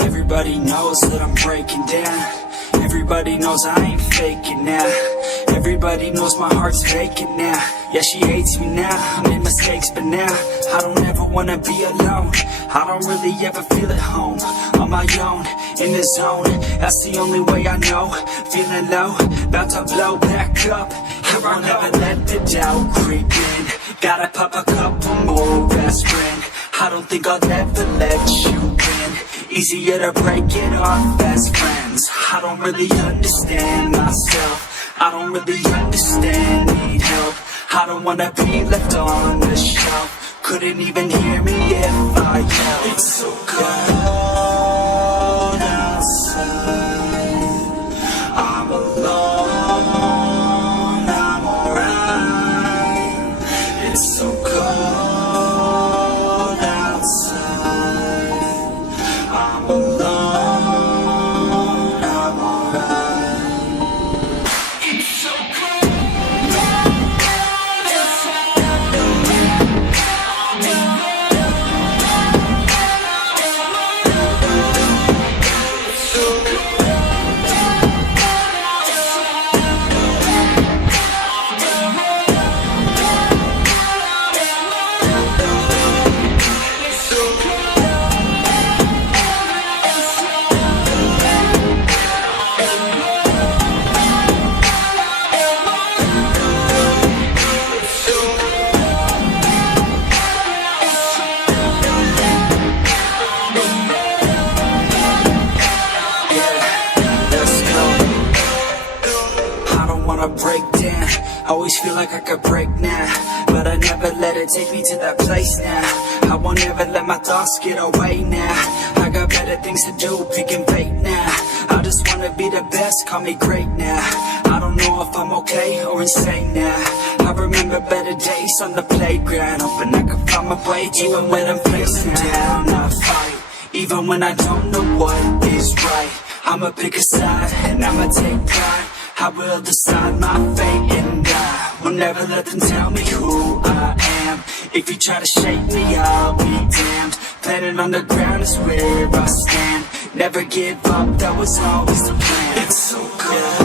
Everybody knows that I'm breaking down. Everybody knows I ain't faking now. Everybody knows my heart's vacant now. Yeah, she hates me now, I made mistakes, but now I don't ever wanna be alone. I don't really ever feel at home. On my own, in the zone, that's the only way I know. Feeling low, about to blow back up. I won't never let the doubt creep in. Gotta pop a couple more aspirin. I don't think I'll ever let you in. Easier to break it off best friends. I don't really understand myself. I don't really understand, need help. I don't wanna be left on the shelf. Couldn't even hear me if I yelled. It's so cold outside. I'm alone, I'm alright. It's so cold outside. I'm alone, I'm alright. It's so break down. Always feel like I could break now, but I never let it take me to that place now. I won't ever let my thoughts get away now. I got better things to do, picking bait now. I just wanna be the best, call me great now. I don't know if I'm okay or insane now. I remember better days on the playground, hoping I could find my way. Even when I'm feeling down, I fight. Even when I don't know what is right, I'ma pick a side and I'ma take pride. I will decide my fate and I will never let them tell me who I am. If you try to shake me, I'll be damned. Planet on the ground is where I stand. Never give up, that was always the plan. It's so good.